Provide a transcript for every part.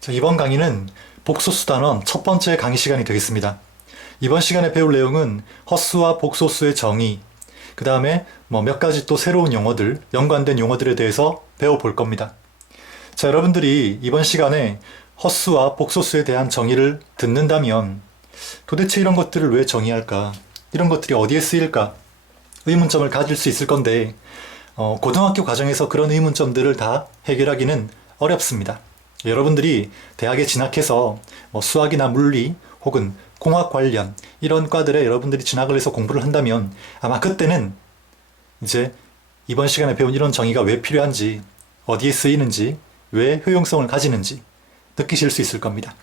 자, 이번 강의는 복소수 단원 첫 번째 강의 시간이 되겠습니다. 이번 시간에 배울 내용은 허수와 복소수의 정의, 그 다음에 몇 가지 또 새로운 용어들, 연관된 용어들에 대해서 배워볼 겁니다. 자, 여러분들이 이번 시간에 허수와 복소수에 대한 정의를 듣는다면 도대체 이런 것들을 왜 정의할까? 이런 것들이 어디에 쓰일까? 의문점을 가질 수 있을 건데 고등학교 과정에서 그런 의문점들을 다 해결하기는 어렵습니다. 여러분들이 대학에 진학해서 수학이나 물리 혹은 공학 관련 이런 과들에 여러분들이 진학을 해서 공부를 한다면 아마 그때는 이제 이번 시간에 배운 이런 정의가 왜 필요한지, 어디에 쓰이는지, 왜 효용성을 가지는지 느끼실 수 있을 겁니다.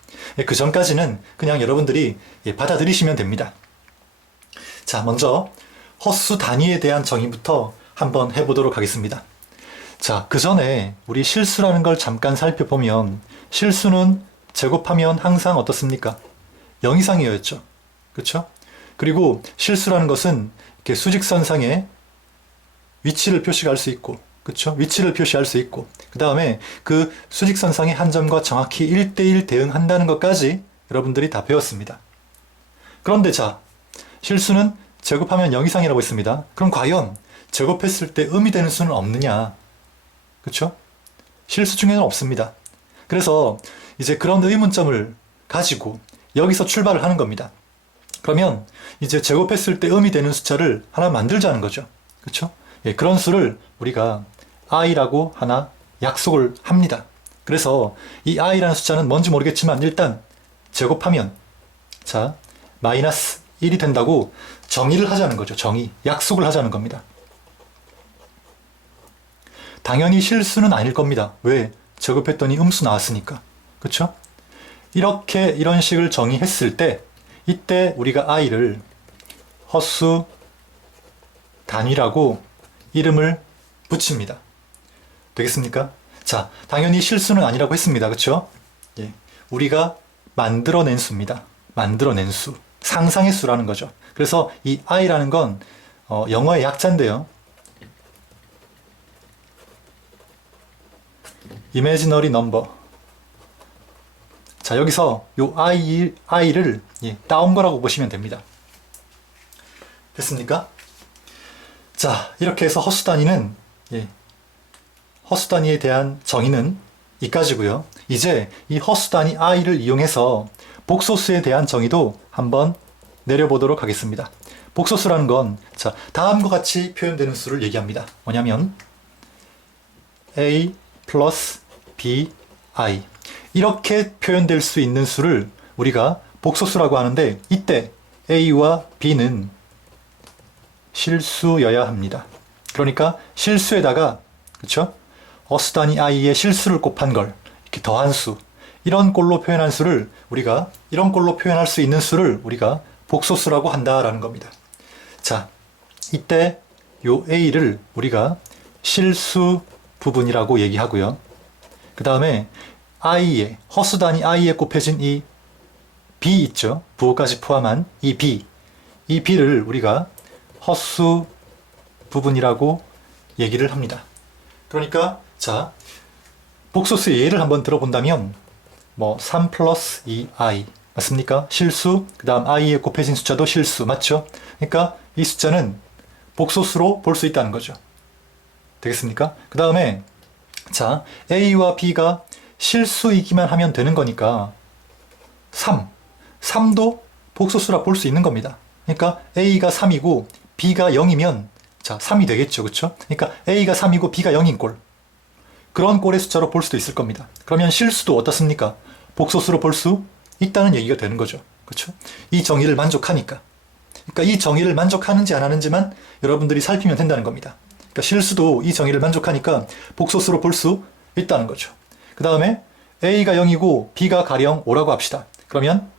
그 전까지는 그냥 여러분들이 받아들이시면 됩니다. 자, 먼저 허수 단위에 대한 정의부터 한번 해보도록 하겠습니다. 자, 그 전에 우리 실수라는 걸 잠깐 살펴보면 실수는 제곱하면 항상 어떻습니까? 0 이상이었죠. 그렇죠? 그리고 실수라는 것은 이렇게 수직선상에 위치를 표시할 수 있고, 그렇죠? 위치를 표시할 수 있고, 그 다음에 그 수직선상의 한 점과 정확히 1대1 대응한다는 것까지 여러분들이 다 배웠습니다. 그런데 자, 실수는 제곱하면 0 이상이라고 했습니다. 그럼 과연 제곱했을 때 음이 되는 수는 없느냐? 그렇죠? 실수 중에는 없습니다. 그래서 이제 그런 의문점을 가지고 여기서 출발을 하는 겁니다. 그러면 이제 제곱했을 때 음이 되는 숫자를 하나 만들자는 거죠. 그렇죠? 예, 그런 수를 우리가 i라고 하나 약속을 합니다. 그래서 이 i라는 숫자는 뭔지 모르겠지만 일단 제곱하면 자 마이너스 1이 된다고 정의를 하자는 거죠. 정의, 약속을 하자는 겁니다. 당연히 실수는 아닐 겁니다. 왜? 제곱했더니 음수 나왔으니까. 그쵸? 이런 식을 정의했을 때 이때 우리가 i를 허수 단위라고 이름을 붙입니다. 되겠습니까? 자, 당연히 실수는 아니라고 했습니다. 그쵸? 예. 우리가 만들어낸 수입니다. 만들어낸 수. 상상의 수라는 거죠. 그래서 이 i라는 건 영어의 약자인데요. imaginary number. 자, 여기서 요 i를 따온 거라고 보시면 됩니다. 됐습니까? 자, 이렇게 해서 허수 단위는 허수 단위에 대한 정의는 이까지고요. 이제 이 허수 단위 i를 이용해서 복소수에 대한 정의도 한번 내려보도록 하겠습니다. 복소수라는 건 자, 다음과 같이 표현되는 수를 얘기합니다. 뭐냐면 a 플러스 bi 이렇게 표현될 수 있는 수를 우리가 복소수라고 하는데 이때 a와 b는 실수여야 합니다. 그러니까 실수에다가 그쵸? 허수 단위 i의 실수를 곱한 걸 이렇게 더한 수, 이런 꼴로 표현한 수를 우리가 이런 꼴로 표현할 수 있는 수를 우리가 복소수라고 한다라는 겁니다. 자, 이때 요 a를 우리가 실수 부분이라고 얘기하고요. 그 다음에 i에 허수 단위 i에 곱해진 이 b 있죠. 부호까지 포함한 이 b를 우리가 허수 부분이라고 얘기를 합니다. 그러니까 자, 복소수의 예를 한번 들어본다면 3 플러스 2i 맞습니까? 실수, 그 다음 i에 곱해진 숫자도 실수, 맞죠? 그러니까 이 숫자는 복소수로 볼 수 있다는 거죠. 되겠습니까? 그 다음에 자, a와 b가 실수이기만 하면 되는 거니까 3도 복소수라 볼 수 있는 겁니다. 그러니까 a가 3이고 b가 0이면 자, 3이 되겠죠. 그쵸? 그러니까 a가 3이고 b가 0인 꼴, 그런 꼴의 숫자로 볼 수도 있을 겁니다. 그러면 실수도 어떻습니까? 복소수로 볼 수 있다는 얘기가 되는 거죠. 그렇죠? 이 정의를 만족하니까. 그러니까 이 정의를 만족하는지 안 하는지만 여러분들이 살피면 된다는 겁니다. 그러니까 실수도 이 정의를 만족하니까 복소수로 볼 수 있다는 거죠. 그 다음에 a가 0이고 b가 가령 5라고 합시다. 그러면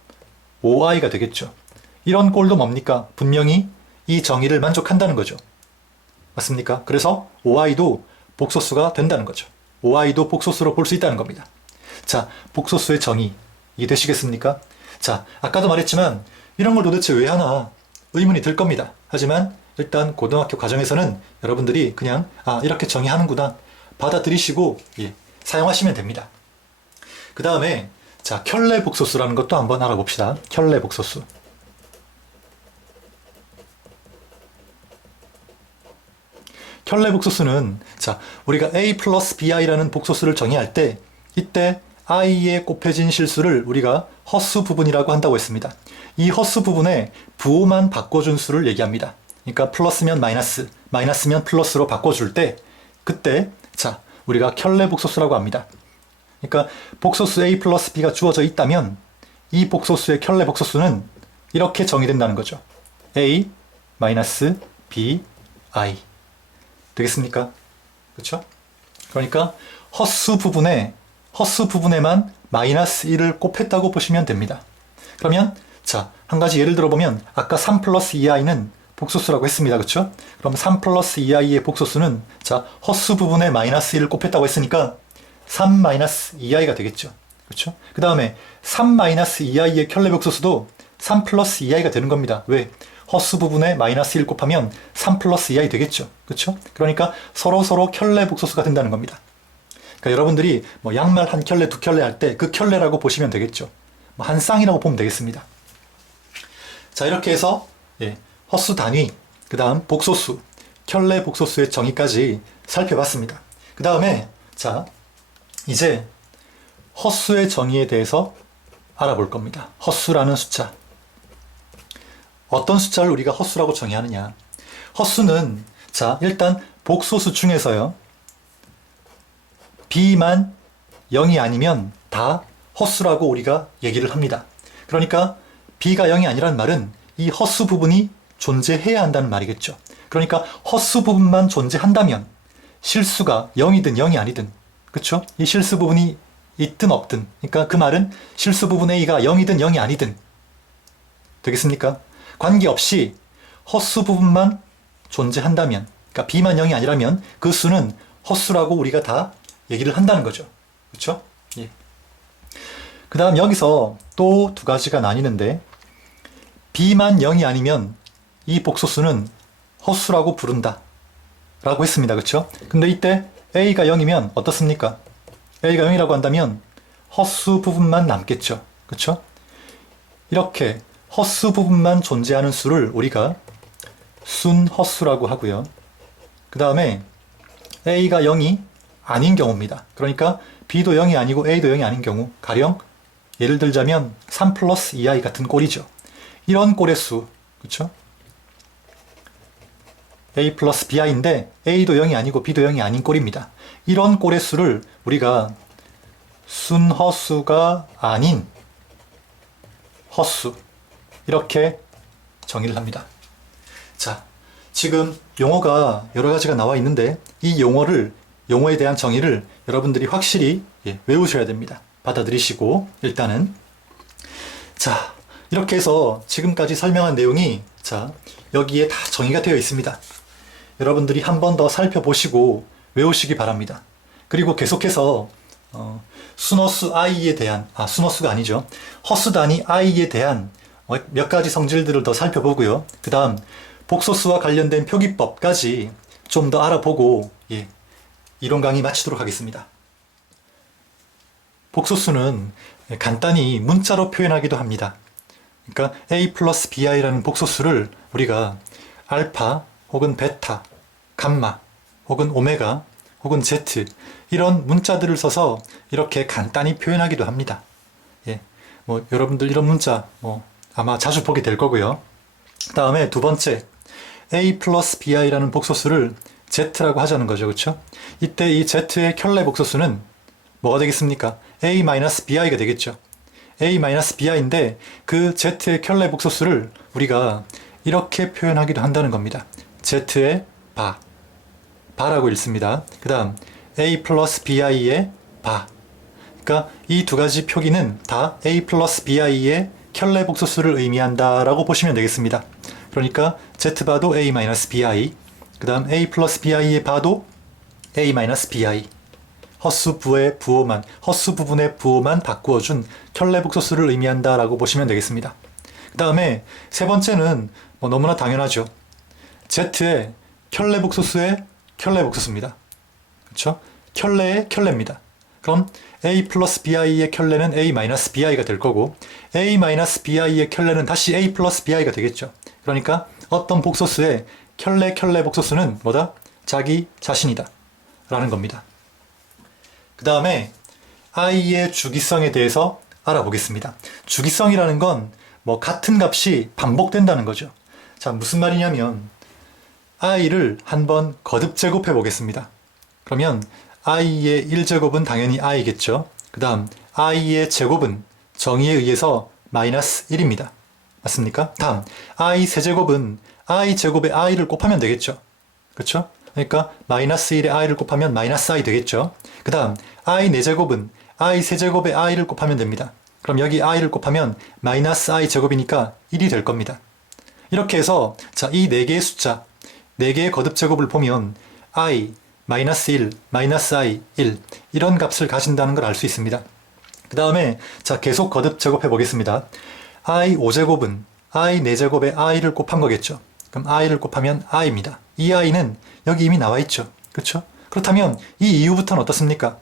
5i가 되겠죠. 이런 꼴도 뭡니까? 분명히 이 정의를 만족한다는 거죠. 맞습니까? 그래서 5i도 복소수가 된다는 거죠. 5i도 복소수로 볼 수 있다는 겁니다. 자, 복소수의 정의 이해되시겠습니까? 자, 아까도 말했지만 이런 걸 도대체 왜 하나 의문이 들 겁니다. 하지만 일단 고등학교 과정에서는 여러분들이 그냥 이렇게 정의하는구나 받아들이시고 사용하시면 됩니다. 그 다음에 자, 켤레 복소수라는 것도 한번 알아봅시다. 켤레 복소수. 켤레 복소수는 자, 우리가 a 플러스 bi라는 복소수를 정의할 때 이때 i에 곱해진 실수를 우리가 허수 부분이라고 한다고 했습니다. 이 허수 부분에 부호만 바꿔준 수를 얘기합니다. 그러니까 플러스면 마이너스, 마이너스면 플러스로 바꿔줄 때 그때 자, 우리가 켤레 복소수라고 합니다. 그러니까 복소수 a 플러스 b가 주어져 있다면 이 복소수의 켤레 복소수는 이렇게 정의된다는 거죠. a 마이너스 b i 되겠습니까? 그렇죠? 그러니까 허수 부분에만 마이너스 1을 곱했다고 보시면 됩니다. 그러면 자, 한 가지 예를 들어보면 아까 3 플러스 2i는 복소수라고 했습니다. 그렇죠? 그럼 3 플러스 2i의 복소수는 자, 허수 부분에 마이너스 1을 곱했다고 했으니까 3 마이너스 2i가 되겠죠. 그렇죠? 그 다음에 3 마이너스 2i의 켤레 복소수도 3 플러스 2i가 되는 겁니다. 왜? 허수 부분에 마이너스 1 곱하면 3 플러스 2i 되겠죠. 그렇죠? 그러니까 서로 켤레 복소수가 된다는 겁니다. 그러니까 여러분들이 뭐 양말 한 켤레, 두 켤레 할 때 그 켤레라고 보시면 되겠죠. 뭐 한 쌍이라고 보면 되겠습니다. 자, 이렇게 해서 예, 허수 단위, 그 다음 복소수, 켤레 복소수의 정의까지 살펴봤습니다. 그 다음에 자, 이제 허수의 정의에 대해서 알아볼 겁니다. 허수라는 숫자. 어떤 숫자를 우리가 허수라고 정의하느냐. 허수는 자, 일단 복소수 중에서요. b만 0이 아니면 다 허수라고 우리가 얘기를 합니다. 그러니까 b가 0이 아니란 말은 이 허수 부분이 존재해야 한다는 말이겠죠. 그러니까 허수 부분만 존재한다면 실수가 0이든 0이 아니든 그렇죠? 이 실수 부분이 있든 없든 그러니까 그 말은 실수 부분 a가 0이든 0이 아니든 되겠습니까? 관계없이 허수 부분만 존재한다면 그러니까 b만 0이 아니라면 그 수는 허수라고 우리가 다 얘기를 한다는 거죠. 그렇죠? 예. 그 다음 여기서 또 두 가지가 나뉘는데 b만 0이 아니면 이 복소수는 허수라고 부른다 라고 했습니다. 그렇죠? 근데 이때 a가 0이면 어떻습니까? a가 0이라고 한다면 허수 부분만 남겠죠. 그렇죠? 이렇게 허수 부분만 존재하는 수를 우리가 순허수라고 하고요. 그 다음에 a가 0이 아닌 경우입니다. 그러니까 b도 0이 아니고 a도 0이 아닌 경우 가령 예를 들자면 3 플러스 2i 같은 꼴이죠. 이런 꼴의 수 그렇죠? a 플러스 bi인데 a도 0이 아니고 b도 0이 아닌 꼴입니다. 이런 꼴의 수를 우리가 순허수가 아닌 허수 이렇게 정의를 합니다. 자, 지금 용어가 여러 가지가 나와 있는데 이 용어에 대한 정의를 여러분들이 확실히 외우셔야 됩니다. 받아들이시고 일단은 자, 이렇게 해서 지금까지 설명한 내용이 자, 여기에 다 정의가 되어 있습니다. 여러분들이 한 번 더 살펴보시고 외우시기 바랍니다. 그리고 계속해서 순허수 i에 대한 순허수가 아니죠. 허수 단위 i에 대한 몇 가지 성질들을 더 살펴보고요. 그 다음 복소수와 관련된 표기법까지 좀 더 알아보고 이론 강의 마치도록 하겠습니다. 복소수는 간단히 문자로 표현하기도 합니다. 그러니까 a 플러스 bi라는 복소수를 우리가 알파 혹은 베타, 감마 혹은 오메가 혹은 z 이런 문자들을 써서 이렇게 간단히 표현하기도 합니다. 뭐 여러분들 이런 문자 아마 자주 보게 될 거고요. 그 다음에 두 번째 a 플러스 bi라는 복소수를 z라고 하자는 거죠. 그렇죠? 이때 이 z의 켤레 복소수는 뭐가 되겠습니까? a 마이너스 bi가 되겠죠. a 마이너스 bi인데 그 z의 켤레 복소수를 우리가 이렇게 표현하기도 한다는 겁니다. z의 바라고 읽습니다. 그 다음 a 플러스 bi의 바. 그러니까 이 두 가지 표기는 다 a 플러스 bi의 켤레 복소수를 의미한다 라고 보시면 되겠습니다. 그러니까 z바도 a 마이너스 bi, 그 다음 a 플러스 bi의 바도 a 마이너스 bi. 허수 부분의 부호만 바꾸어준 켤레 복소수를 의미한다 라고 보시면 되겠습니다. 그 다음에 세 번째는 너무나 당연하죠. z의 켤레 복소수의 켤레 복소수입니다. 그렇죠? 켤레의 켤레입니다. 그럼 a 플러스 bi의 켤레는 a 마이너스 bi가 될 거고 a 마이너스 bi의 켤레는 다시 a 플러스 bi가 되겠죠. 그러니까 어떤 복소수의 켤레 복소수는 뭐다? 자기 자신이다 라는 겁니다. 그 다음에 i의 주기성에 대해서 알아보겠습니다. 주기성이라는 건 뭐 같은 값이 반복된다는 거죠. 자, 무슨 말이냐면 i를 한번 거듭 제곱해 보겠습니다. 그러면 i의 1제곱은 당연히 i겠죠. 그 다음 i의 제곱은 정의에 의해서 마이너스 1입니다. 맞습니까? 다음 i 세제곱은 i 제곱에 i를 곱하면 되겠죠. 그렇죠? 그러니까 마이너스 1에 i를 곱하면 마이너스 i 되겠죠. 그 다음 i 4제곱은 i 세제곱에 i를 곱하면 됩니다. 그럼 여기 i를 곱하면 마이너스 i 제곱이니까 1이 될 겁니다. 이렇게 해서 자, 이 4개의 숫자 4개의 거듭 제곱을 보면 i, 마이너스 1, 마이너스 i, 1 이런 값을 가진다는 걸 알 수 있습니다. 그 다음에 자, 계속 거듭 제곱해 보겠습니다. i 5제곱은 i 4제곱에 i를 곱한 거겠죠. 그럼 i를 곱하면 i입니다. 이 i는 여기 이미 나와 있죠. 그렇죠? 그렇다면 이 이후부터는 어떻습니까?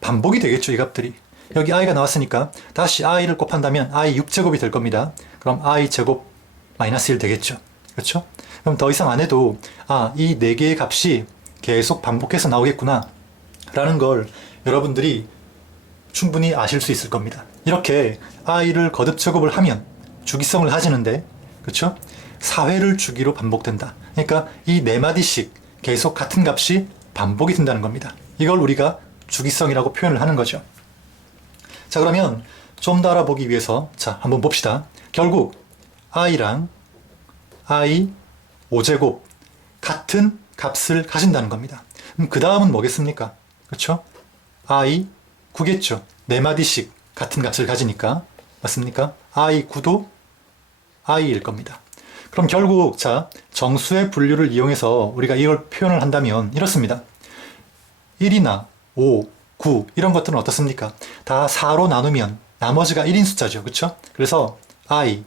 반복이 되겠죠. 이 값들이. 여기 i가 나왔으니까 다시 i를 곱한다면 i 6제곱이 될 겁니다. 그럼 i 제곱 마이너스 1 되겠죠. 그렇죠? 그럼 더 이상 안 해도 이 4개의 값이 계속 반복해서 나오겠구나 라는 걸 여러분들이 충분히 아실 수 있을 겁니다. 이렇게 i를 거듭 제곱을 하면 주기성을 가지는데 그렇죠? 4회를 주기로 반복된다. 그러니까 이 4마디씩 계속 같은 값이 반복이 된다는 겁니다. 이걸 우리가 주기성이라고 표현을 하는 거죠. 자, 그러면 좀 더 알아보기 위해서 자, 한번 봅시다. 결국 i랑 i 5제곱 같은 값을 가진다는 겁니다. 그럼 그 다음은 뭐겠습니까? 그렇죠? i 9겠죠. 4마디씩 같은 값을 가지니까. 맞습니까? i 9도 i일 겁니다. 그럼 결국 자, 정수의 분류를 이용해서 우리가 이걸 표현을 한다면 이렇습니다. 1이나 5, 9 이런 것들은 어떻습니까? 다 4로 나누면 나머지가 1인 숫자죠. 그렇죠? 그래서 i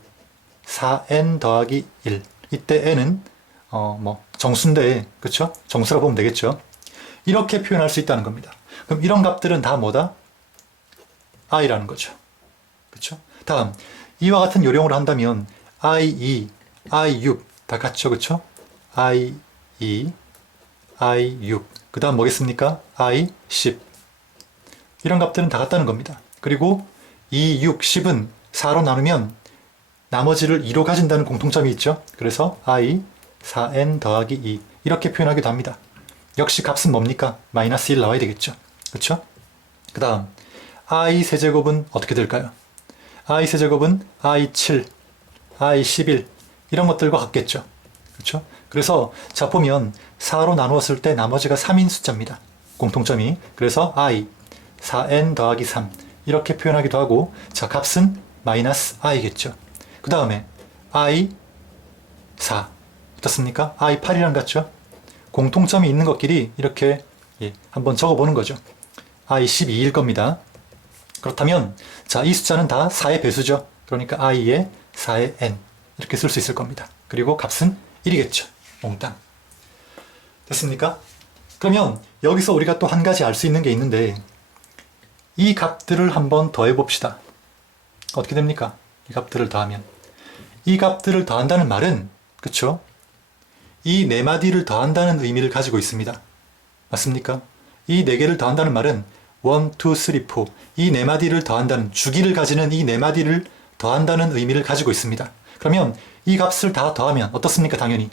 4n 더하기 1 이때 n은 정수인데 그렇죠? 정수라 보면 되겠죠. 이렇게 표현할 수 있다는 겁니다. 그럼 이런 값들은 다 뭐다? i라는 거죠. 그렇죠? 다음 이와 같은 요령으로 한다면 i2, i6 다 같죠. 그렇죠? i2, i6 그 다음 뭐겠습니까? i10 이런 값들은 다 같다는 겁니다. 그리고 2, 6, 10은 4로 나누면 나머지를 2로 가진다는 공통점이 있죠. 그래서 i 4n 더하기 2 이렇게 표현하기도 합니다. 역시 값은 뭡니까? 마이너스 1 나와야 되겠죠. 그렇죠? 그 다음 i 세제곱은 어떻게 될까요? i 세제곱은 i 7, i 11 이런 것들과 같겠죠. 그렇죠? 그래서 자 보면 4로 나누었을 때 나머지가 3인 숫자입니다. 공통점이. 그래서 i 4n 더하기 3 이렇게 표현하기도 하고 자 값은 마이너스 i겠죠. 그 다음에 i 4 어떻습니까? i 8이랑 같죠? 공통점이 있는 것끼리 이렇게 한번 적어보는 거죠. i 12일 겁니다. 그렇다면 자 이 숫자는 다 4의 배수죠. 그러니까 i의 4의 n 이렇게 쓸 수 있을 겁니다. 그리고 값은 1이겠죠. 몽땅. 됐습니까? 그러면 여기서 우리가 또 한 가지 알 수 있는 게 있는데 이 값들을 한번 더해 봅시다. 어떻게 됩니까? 이 값들을 더하면 이 값들을 더한다는 말은 그쵸? 이 4마디를 더한다는 의미를 가지고 있습니다. 맞습니까? 이 4개를 더한다는 말은 1, 2, 3, 4 이 4마디를 더한다는 주기를 가지는 이 4마디를 더한다는 의미를 가지고 있습니다. 그러면 이 값을 다 더하면 어떻습니까? 당연히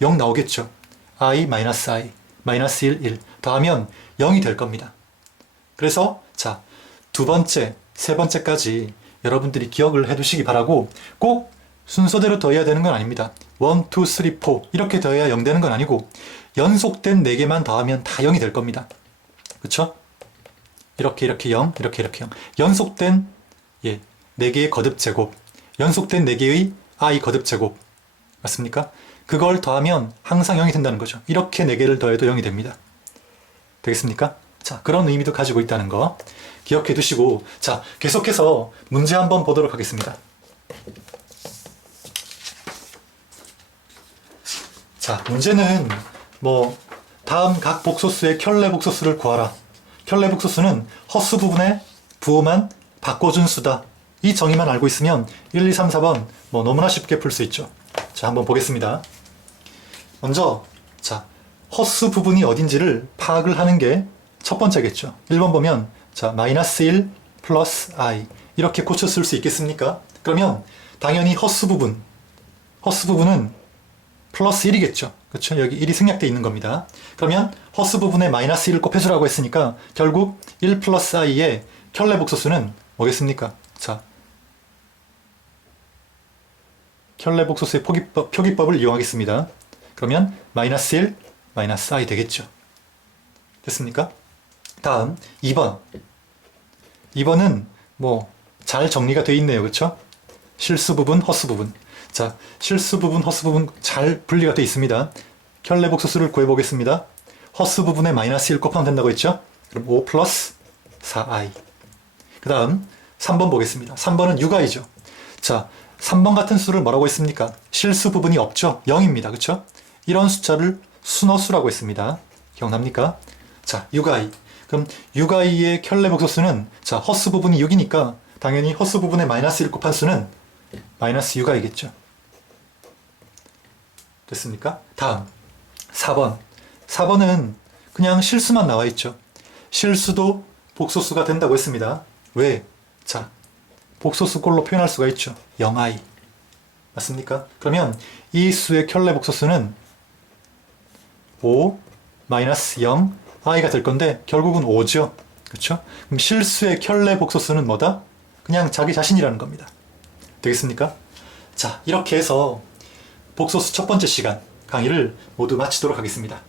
0 나오겠죠. i, i, 마이너스 1, 1 더하면 0이 될 겁니다. 그래서 자, 두 번째, 세 번째까지 여러분들이 기억을 해두시기 바라고 꼭 순서대로 더해야 되는 건 아닙니다. 1, 2, 3, 4 이렇게 더해야 0 되는 건 아니고 연속된 4개만 더하면 다 0이 될 겁니다. 그쵸? 이렇게 0, 이렇게 0 연속된 4개의 거듭 제곱 연속된 4개의 i 거듭 제곱 맞습니까? 그걸 더하면 항상 0이 된다는 거죠. 이렇게 4개를 더해도 0이 됩니다. 되겠습니까? 자, 그런 의미도 가지고 있다는 거 기억해 두시고 자, 계속해서 문제 한번 보도록 하겠습니다. 자, 문제는 다음 각 복소수의 켤레 복소수를 구하라. 켤레 복소수는 허수 부분의 부호만 바꿔준 수다. 이 정의만 알고 있으면 1, 2, 3, 4번 뭐 너무나 쉽게 풀 수 있죠. 자, 한번 보겠습니다. 먼저 자, 허수 부분이 어딘지를 파악을 하는 게 첫 번째겠죠. 1번 보면 자, 마이너스 1 플러스 i 이렇게 고쳐 쓸 수 있겠습니까? 그러면 당연히 허수 부분은 플러스 1이겠죠. 그렇죠? 여기 1이 생략되어 있는 겁니다. 그러면 허수 부분에 마이너스 1을 곱해주라고 했으니까 결국 1 플러스 i의 켤레 복소수는 뭐겠습니까? 자, 켤레 복소수의 표기법을 이용하겠습니다. 그러면 마이너스 1, 마이너스 i 되겠죠. 됐습니까? 다음 2번. 2번은 뭐 잘 정리가 되어 있네요. 그렇죠? 실수 부분, 허수 부분. 자, 실수 부분, 허수 부분 잘 분리가 되어 있습니다. 켤레 복소수를 구해보겠습니다. 허수 부분에 마이너스 1 곱하면 된다고 했죠? 그럼 5 플러스 4i. 그 다음 3번 보겠습니다. 3번은 6i죠. 자, 3번 같은 수를 뭐라고 했습니까? 실수 부분이 없죠? 0입니다. 그렇죠? 이런 숫자를 순허수라고 했습니다. 기억납니까? 자, 6i. 그럼 6i의 켤레 복소수는 자, 허수 부분이 6이니까 당연히 허수 부분에 마이너스 1 곱한 수는 마이너스 6i겠죠. 됐습니까? 다음 4번. 4번은 그냥 실수만 나와 있죠. 실수도 복소수가 된다고 했습니다. 왜? 자, 복소수꼴로 표현할 수가 있죠. 0i. 맞습니까? 그러면 이 수의 켤레 복소수는 5 마이너스 0 i가 될 건데 결국은 5죠. 그렇죠? 그럼 실수의 켤레 복소수는 뭐다? 그냥 자기 자신이라는 겁니다. 되겠습니까? 자, 이렇게 해서 복소수 첫 번째 시간 강의를 모두 마치도록 하겠습니다.